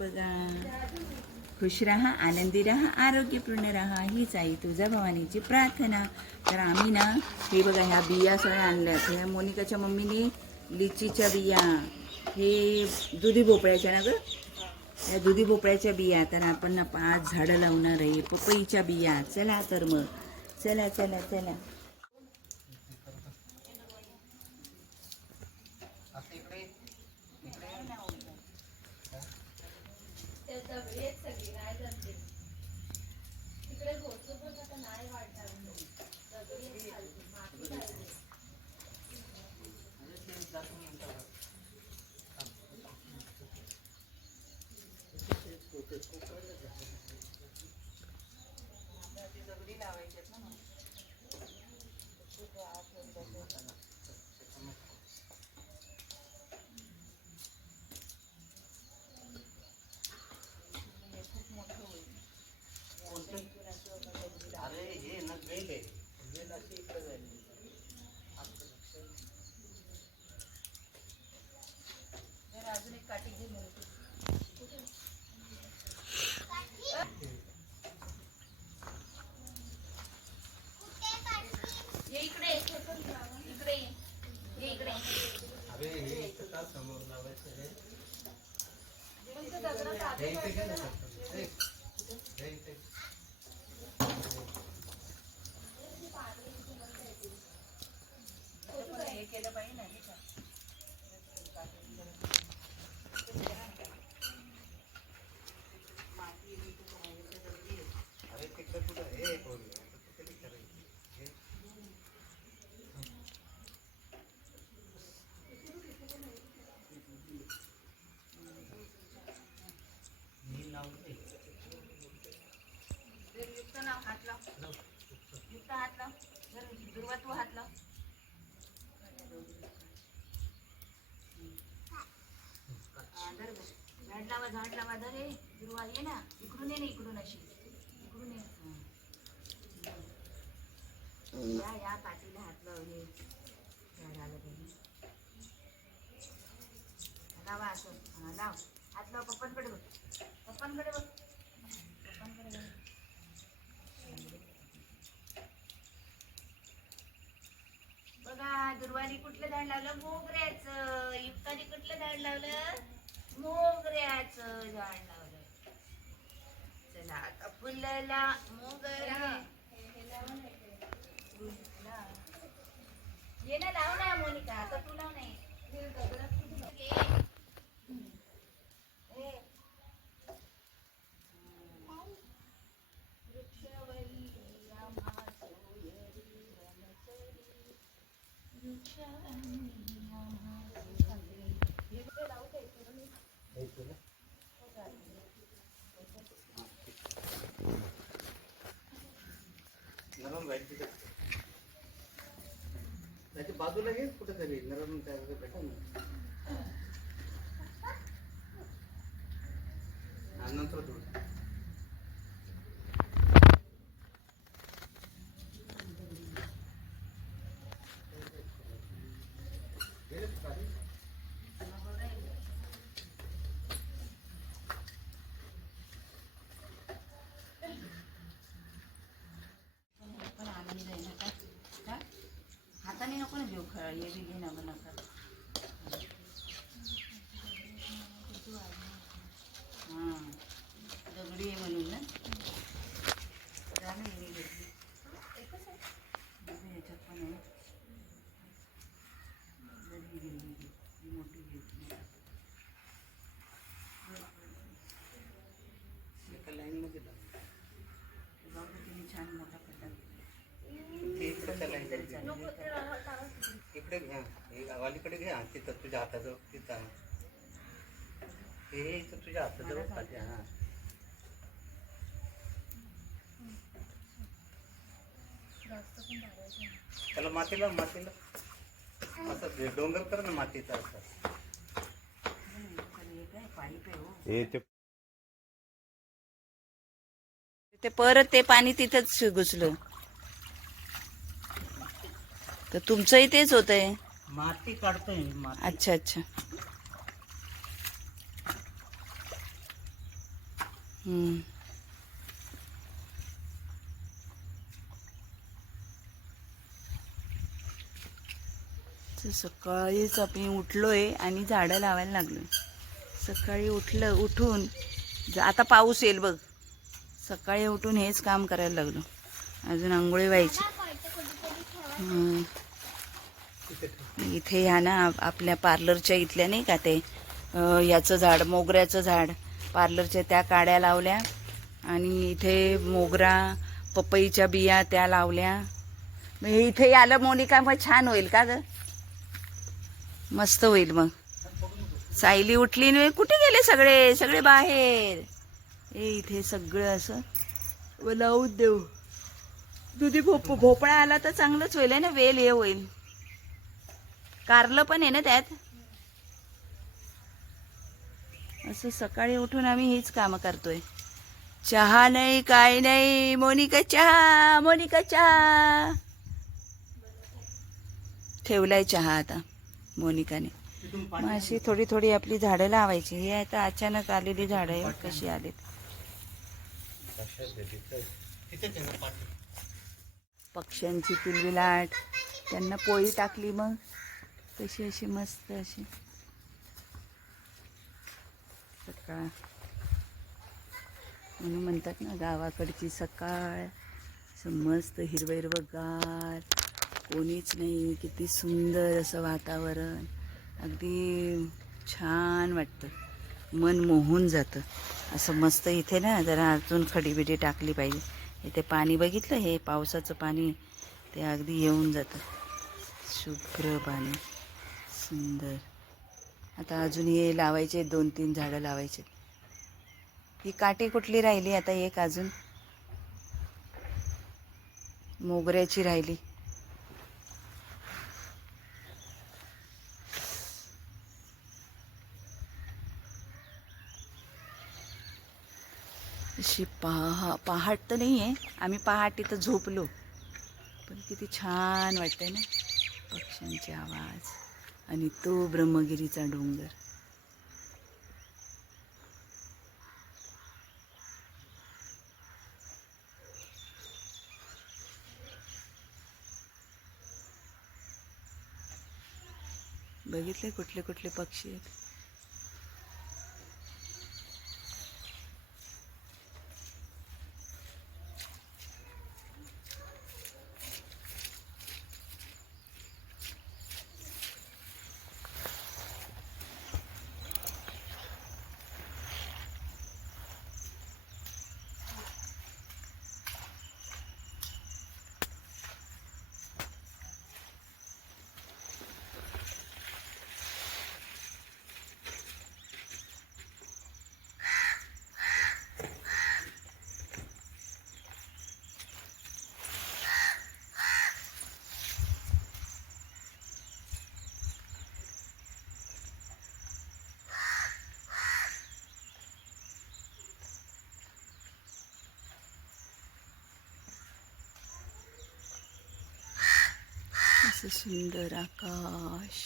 बघा. खुश राहा, आनंदी राहा, आरोग्यपूर्ण राहा हीच आई तुझ्या भवानीची प्रार्थना. तर आम्ही ना हे बघा ह्या बिया सगळ्या आणल्यात. ह्या मोनिकाच्या मम्मीने लिचीच्या बिया, हे दुधी भोपळ्याच्या ना ग, या दुधी भोपळ्याच्या बिया. तर आपण ना 5 झाडं लावणार आहे. पपईच्या बिया. चला तर मग, चला चला चला. अजून एक काठी घे मोठी. ये इकडे, इकडे ये इकडे. अरे हे इथं समोर लावायचं रे. हे केलं पाहिजे ना. हात लाव, युक्त हात लाव. दुर्वा तू हात लाव. झाड लावा धर. हे दुर्वा ये ना, इकडून ये ना, इकडून अशी इकडून ये. या काठीला हात लाव. हे झाड आलं पाहिजे. लावा असं. लाव हात लाव. पप्पांकडे बघ, पप्पांकडे बघ, पप्पांकडे बघ. बघा दुर्वानी कुठलं झाड लावलं? मोगऱ्याचं. युक्ताने कुठलं झाड लावलं? मोगऱ्याचं झाड लावलं. चला आता फुलला मोगरा. ये ना, लाव ना मोनिका. आता तू लाव नाही. बाजूला घे कुठेतरी नरम भेटा ना. नंतर थोडं हाताने नको ना घेऊ. हे बी घे ना. नका. हां दगडी आहे म्हणून ना. झालं हे घेतली. ह्याच्यात पण आहे. मोठी घेतली. एका लाईन मध्ये तिने छान मोठा पडला. इकडे घ्या. अलीकडे घ्या. तिथं तुझ्या हाताजवळ. तिथं हे इथं तुझ्या हाताजवळ खाते. हा त्याला मातीला असं डोंगर कर ना मातीचा. असं ते परत ते पाणी तिथंच घुसलं. तर तुमचंही तेच होतंय. माती काढतोय. अच्छा अच्छा. हम्म. तर सकाळीच आपण उठलोय आणि झाडं लावायला लागलोय. सकाळी उठून आता पाऊस येईल बघ. सकाळी उठून हेच काम करायला लागलो. अजून आंघोळी व्हायची. इथे ह्या ना आपल्या पार्लरच्या इथल्या नाही का ते याचं झाड, मोगऱ्याचं झाड, पार्लरच्या त्या काड्या लावल्या आणि इथे मोगरा पपईच्या बिया त्या लावल्या. मग हे इथे आलं मोनिका मग छान होईल का ग? मस्त होईल मग. सायली उठली नाही, कुठे गेले सगळे सगळे बाहेर. इथे सगळं असं लावून देऊ. दुधी भोपळा आला तर चांगलंच होईल ना, वेल हे होईल. कारलं पण आहे ना त्यात. असं सकाळी उठून आम्ही हीच कामं करतोय. चहा नाही काय नाही, मोनिका चहा, मोनिका चहा. ठेवलाय चहा आता मोनिकाने. मग अशी थोडी थोडी आपली झाडं लावायची. ही आता अचानक आलेली झाडं आहे, कशी आलीत. पक्ष्यांची किलबिलाट, त्यांना पोळी टाकली मग तशी अशी मस्त अशी सकाळ. म्हणून म्हणतात ना गावाकडची सकाळ. मस्त हिरवं हिरवंगार, कोणीच नाही, किती सुंदर असं वातावरण. अगदी छान वाटतं, मन मोहून जातं असं. मस्त इथे ना जरा अजून खडीबिडी टाकली पाहिजे. इथे पाणी बघितलं, हे पावसाचं पाणी ते अगदी येऊन जातं, शुभ्र पाणी, सुंदर. आता अजून हे लावायचे, 2-3 झाडं लावायचे. ही काठी कुठली राहिली आता? एक अजून मोगऱ्याची राहिली. अशी पहाट तर नाही आहे, आम्ही पहाट इथं झोपलो, पण किती छान वाटतंय ना, पक्ष्यांचे आवाज आणि तो ब्रह्मगिरीचा डोंगर. बघितले कुठले कुठले पक्षी आहेत. असं सुंदर आकाश,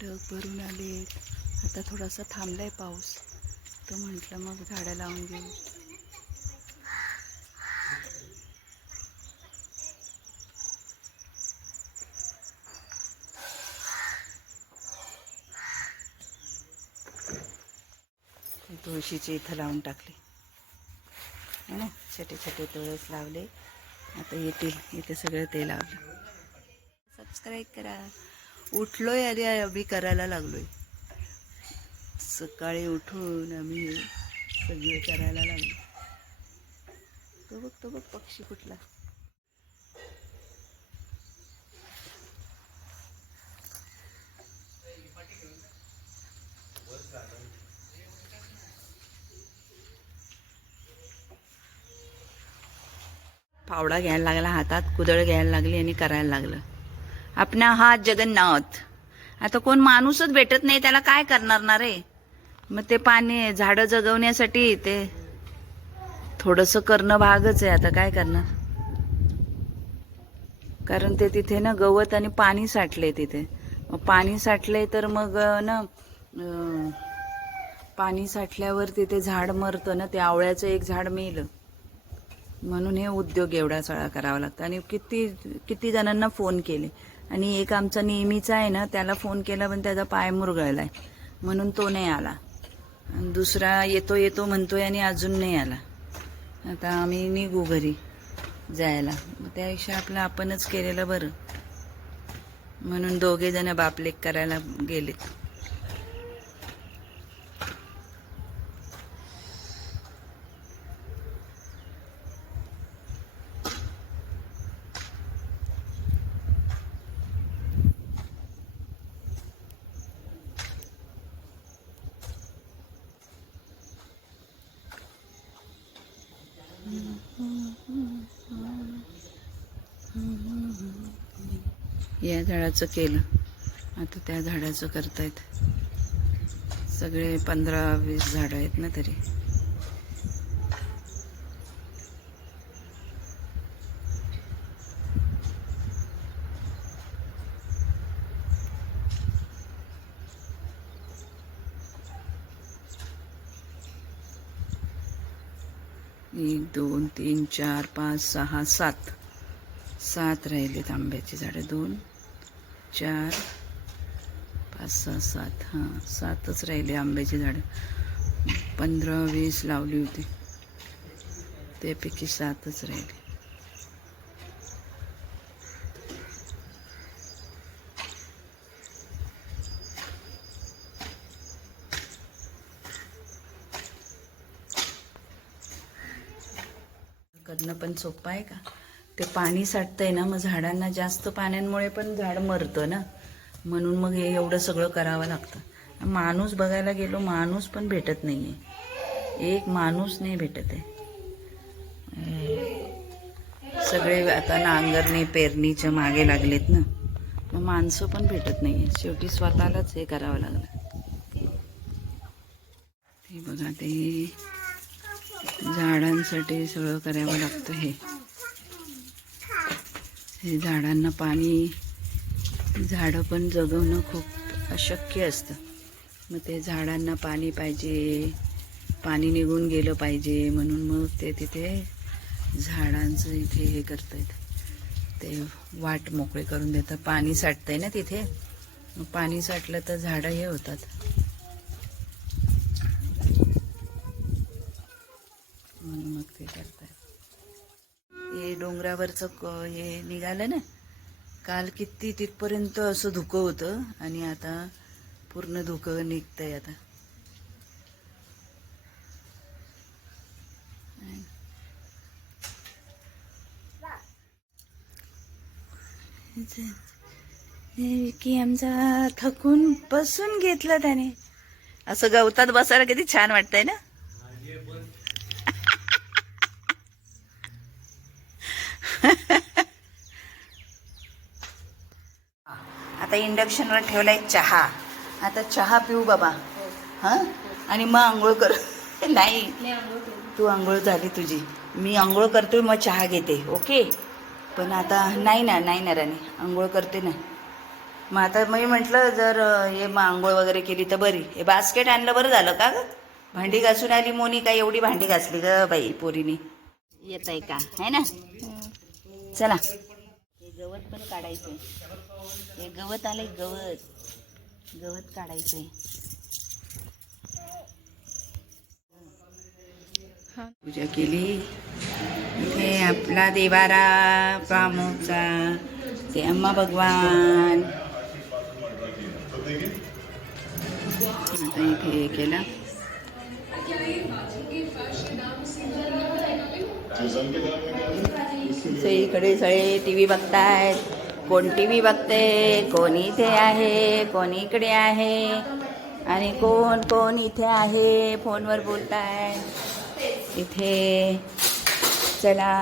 ढग भरून आलेत. आता थोडासा थांबलाय पाऊस, तर म्हटलं मग झाडं लावून घेऊ. तुळशीचे इथं लावून टाकले है ना, छोटे छोटे तुळस लावले. आता येतील इथे सगळं ते लावलं. सबस्क्राईब करा. उठलोय आधी अभि करायला लागलोय. सकाळी उठून आम्ही सगळं करायला लागलो. तो बघ पक्षी कुठला. फावडा घ्यायला लागला हातात, कुदळ घ्यायला लागली आणि करायला लागलं. आपला हात जगन्नाथ. आता कोण माणूसच भेटत नाही, त्याला काय करणार ना रे. मग ते पाणी झाडं जगवण्यासाठी ते थोडंसं करणं भागच आहे. आता काय करणार, कारण ते तिथे ना गवत आणि पाणी साठले तिथे. मग पाणी साठले तर मग ना पाणी साठल्यावर तिथे झाड मरतं ना, ते आवळ्याचं एक झाड मेलं. म्हणून हे उद्योग एवढा सगळा करावा लागतो. आणि किती किती जणांना फोन केले. आणि एक आमचा नेहमीचा आहे ना, त्याला फोन केला पण त्याचा पाय मुरगळलाय म्हणून तो नाही आला. आणि दुसरा येतो येतो म्हणतोय आणि अजून नाही आला. आता आम्ही निघू घरी जायला. मग त्यापेक्षा आपलं आपणच केलेलं बरं. म्हणून दोघे जण बापलेक करायला गेलेत. या झाडाचं केलं, आता त्या झाडाचं करतायत. सगळे 15-20 झाडं आहेत ना तरी. एक 2 3 4 5 6 7 राहिलेत आंब्याची झाडं. 2 4 5 6 7 हां 7च राहिले आंब्याची झाडं. 15-20 लावली होती, त्यापैकी 7च राहिले. करणं पण सोपं आहे का? ते पाणी साठतंय ना, मग झाडांना जास्त पाण्यामुळे पण झाड मरतं ना. म्हणून मग हे एवढं सगळं करावं लागतं. माणूस बघायला गेलो, माणूस पण भेटत नाही आहे. एक माणूस नाही भेटत आहे. सगळे आता नांगरणी पेरणीच्या मागे लागलेत ना, मग माणसं पण भेटत नाही आहे. शेवटी स्वतःलाच हे करावं लागलं. हे बघा, ते झाडांसाठी सगळं करावं लागतं. हे झाडांना पाणी, झाडं पण जगवणं खूप अशक्य असतं. मग ते झाडांना पाणी पाहिजे, पाणी निघून गेलं पाहिजे, म्हणून मग ते तिथे झाडांचं इथे हे करतायत. ते वाट मोकळे करून देतात. पाणी साठतंय ना तिथे, मग पाणी साठलं तर झाडं हे होतात. म्हणून मग ते करतात. हे डोंगरावरचं हे निघालं ना, काल किती तिथपर्यंत असं धुकं होतं आणि आता पूर्ण धुकं निघतंय. आता की आमचा थकून बसून घेतलं त्याने. असं गवतात बसायला किती छान वाटतंय ना. आता इंडक्शनवर ठेवलाय चहा. आता चहा पिऊ बाबा. हां, आणि मग आंघोळ कर. नाही, तू आंघोळ झाली तुझी, मी आंघोळ करतोय, मग चहा घेते. ओके. पण आता नाही ना राणी, आंघोळ करते ना. मग आता मी म्हटलं जर हे मग आंघोळ वगैरे केली तर बरी. हे बास्केट आणलं बरं झालं का ग. भांडी घासून आली मोनी, काय एवढी भांडी घासली ग बाई पोरीने. येत आहे का, है ना. चला, हे गवत पण काढायचंय. हे गवत आलंय, गवत काढायचंय. पूजा केली. इथे आपला देवारा प्रामुखचा, ते अम्मा भगवान. आता इथे हे केलं. इकडे सगळे टी व्ही बघतायत. कोण टी व्ही बघते, कोण इथे आहे, कोण इकडे आहे, आणि कोण इथे आहे फोनवर बोलताय इथे. चला,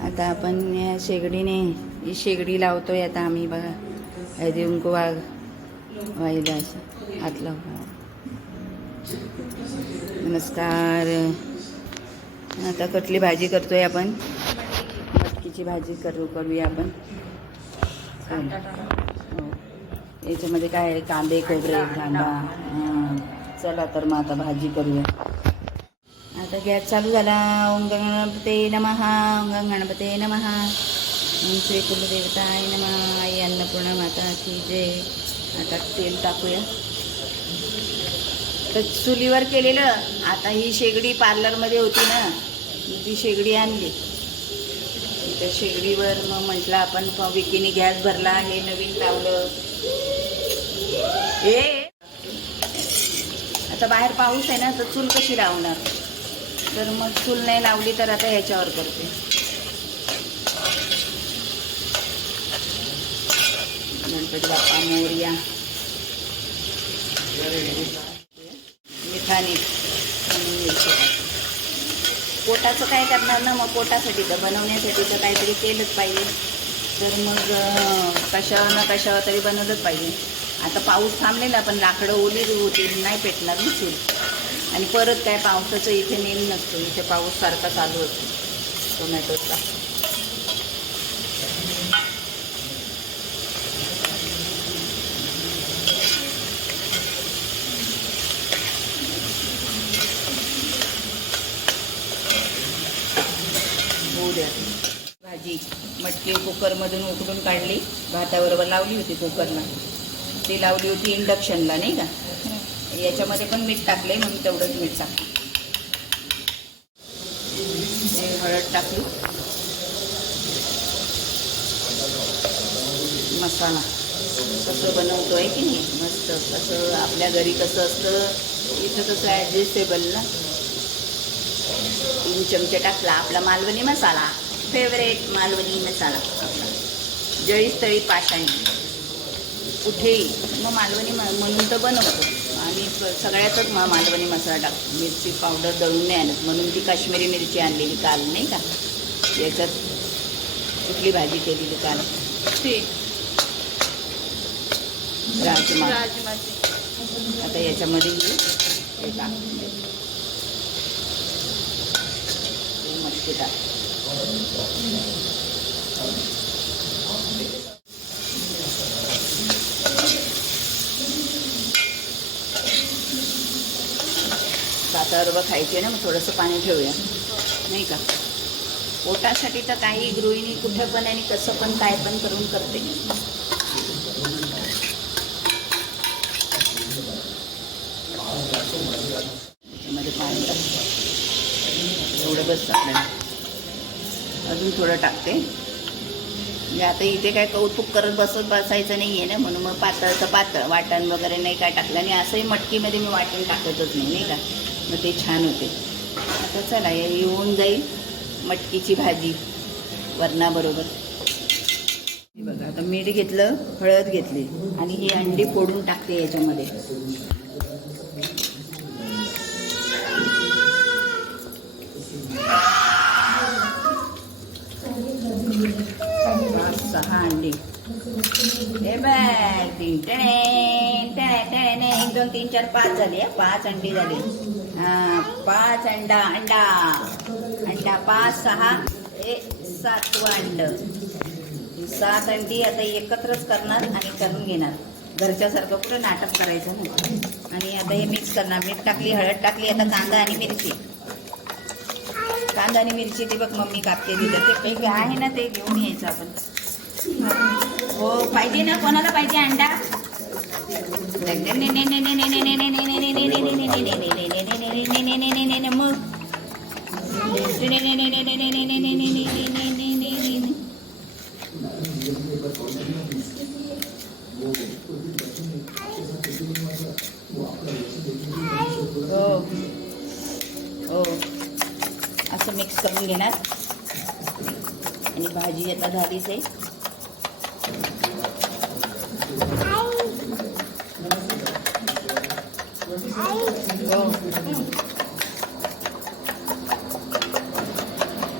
आता आपण या शेगडीने ही शेगडी लावतोय आता आम्ही. बघा, हळदी कुंकू व्हायला असं हात लावतो. नमस्कार. आता कटली भाजी करतोय आपण, मटकीची भाजी करूया आपण. हो, याच्यामध्ये काय आहे, कांदे, खोबरे, कांदा. चला तर मग आता भाजी करूया. आता गॅस चालू झाला. ओम गणपते नमः, ओम गणपते नमः, ओम श्री कुलदेवताय नमः, आई अन्नपूर्णा माता की जय. आता तेल टाकूया. तर चुलीवर केलेलं. आता ही शेगडी पार्लरमध्ये होती ना, ती शेगडी आणली. त्या शेगडीवर मग म्हटलं आपण विकीने गॅस भरला, हे नवीन लावलं. आता बाहेर पाऊस आहे ना, तर चूल कशी लावणार. तर मग चूल नाही लावली तर आता ह्याच्यावर करते. गणपती बाप्पा मोरया. मिठाने पोटाचं काय करणार ना, मग पोटासाठी तर बनवण्यासाठी तर काहीतरी केलंच पाहिजे. तर मग कशावर ना कशावर तरी बनवलंच पाहिजे. आता पाऊस थांबलेला पण लाकडं ओली होती, नाही पेटणार ना चूल. आणि परत काय पावसाचं इथे नेम नसतो, इथे पाऊस सारखा चालू असतो टोमॅटोचा. भाजी मटकी कुकरमधून उकडून काढली, भाताबरोबर लावली होती कुकरला. ती लावली होती इंडक्शनला, नाही का. याच्यामध्ये पण मीठ टाकले, म्हणून तेवढंच मीठ टाकलं. हळद टाकली. मसाला कसं बनवतो आहे की नाही, मस्त. कसं आपल्या घरी कसं असतं, इथं कसं ॲडजस्टेबल ना. 3 चमचे टाकला आपला मालवणी मसाला, फेवरेट मालवणी मसाला आपला. जळीत तळी पाषाणी कुठेही मग मालवणी म्हणून तर बनवतो. आणि सगळ्यातच मग मालवणी मसाला टाकतो. मिरची पावडर दळून नाही आणत, म्हणून ती काश्मीरी मिरची आणलेली काल, नाही का. याच्यात कुठली भाजी केलेली काल, ती राजमा. आता याच्यामध्ये हे टाकते, मटकी टाक. भाताबरोबर खायचे ना, मग थोडंसं पाणी ठेवूया, नाही का. पोटासाठी तर काही गृहिणी कुठं पण आणि कसं पण काय पण करून करते. त्यामध्ये पाणी एवढं बस आपल्याला. अजून थोडं टाकते. म्हणजे आता इथे काय कौतुक करत बसायचं नाही आहे ना, म्हणून मग पातळचं पातळ, वाटण वगैरे नाही काय टाकलं. आणि असंही मटकीमध्ये मी वाटण टाकतच नाही, नाही का. मग ते छान होते. आता चला येऊन जाईल मटकीची भाजी वरणाबरोबर. बघा आता मीठ घेतलं, हळद घेतली आणि ही अंडी फोडून टाकते याच्यामध्ये. 5-6 अंडी. हे बघ 1 2 3 4 5 झाली. 5 अंडी झाली. 5 अंडा 5 6 7वं अंड. 7 अंडी आता एकत्रच करणार आणि करून घेणार. घरच्यासारखं कुठं नाटक करायचं ना. आणि आता हे मिक्स करणार. मीठ टाकली, हळद टाकली. आता कांदा आणि मिरची. कांदा आणि मिरची ते बघ मम्मी कापतेली. तर ते काही आहे ना, ते घेऊन यायचं आपण. हो पाहिजे ना, कोणाला पाहिजे अंडा. हो असं मिक्स करून घेणार. आणि भाजी आता झालीच आहे.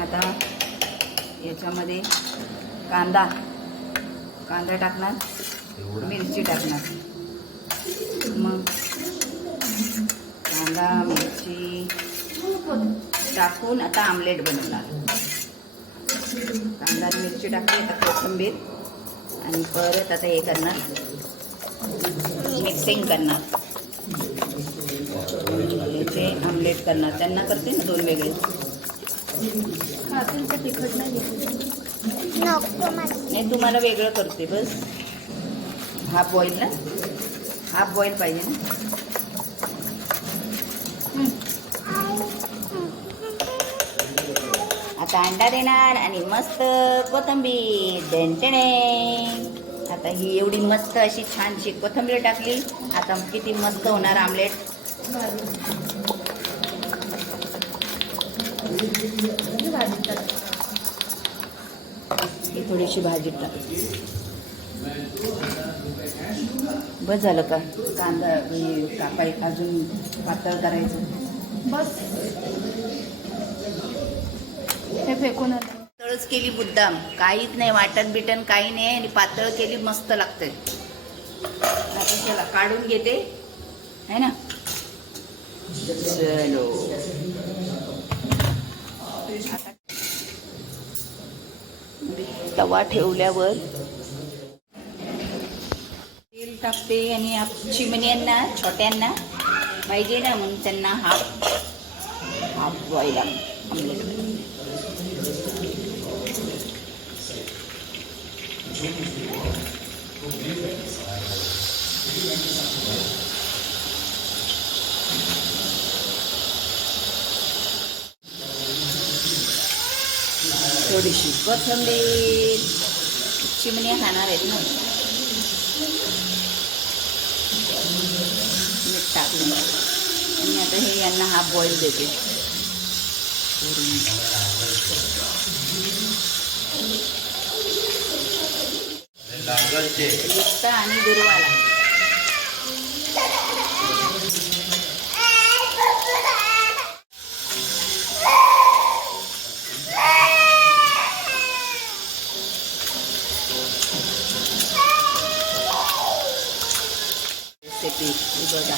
आता याच्यामध्ये कांदा टाकणार, मिरची टाकणार. मग कांदा मिरची टाकून आता आमलेट बनवणार. कांदा मिरची टाकली, आता कोथिंबीर. आणि परत आता हे करणार, मिक्सिंग करणार. असे आमलेट करणार. त्यांना करते ना 2 वेगळे. खातील तर तिखट नाही घेतली. नको मला. नाही तुम्हाला वेगळं करते बस. हाफ बॉईल ना, हाफ बॉईल पाहिजे ना. आता अंडा देणार आणि मस्त कोथिंबीर देंटणे. आता ही एवढी मस्त अशी छानशी कोथिंबीर टाकली. आता किती मस्त होणार आमलेट. ही थोडीशी भाजी टाक. बस झालं का? कांदा कापाय अजून पातळ करायचं. बस हे फेकून आलं. पातळच केली मुद्दाम, काहीच नाही वाटण बिटन काही नाही आणि पातळ केली मस्त लागते. आता चला काढून घेते है ना. चलो आता तवा ठेवल्यावर तेल टाकते आणि चिमण्यांना छोट्यांना पाहिजे ना म्हणून त्यांना हाफ बॉईल आमलेट. थोडीशी कोथिंबीर, चिमण्या खाणार आहेत ना. मीठ टाकलं आणि आता हे यांना हाफ बॉईल देते. युक्ता आणि दुर्वाला. बघा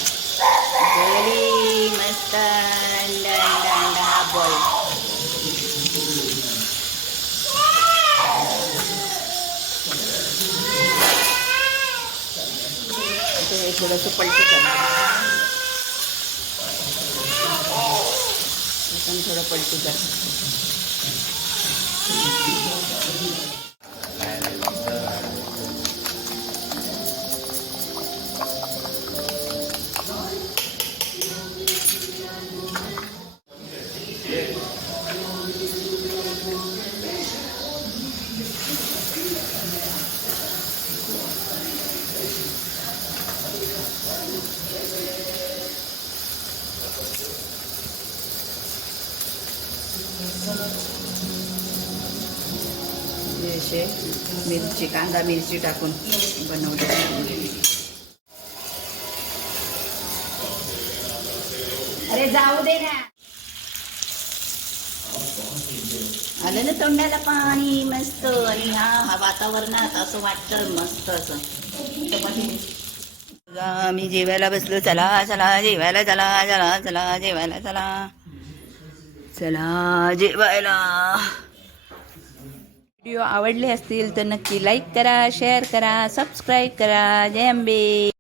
गेली मस्त अंडा बॉईल. थोडंसं पलटी करणार. थोडं पलटी कर. असे मिरची कांदा मिरची टाकून बनवले. अरे जाऊ दे ना. आलं ना तोंडाला पाणी मस्त. आणि हा वातावरणात असं वाटतं मस्त असं. आम्ही जेवायला बसलो. चला चला जेवायला चला चला चला जेवायला चला चला जेवायला. व्हिडिओ आवडले असतील तर नक्की लाईक करा, शेअर करा, सबस्क्राईब करा. जय अंबे.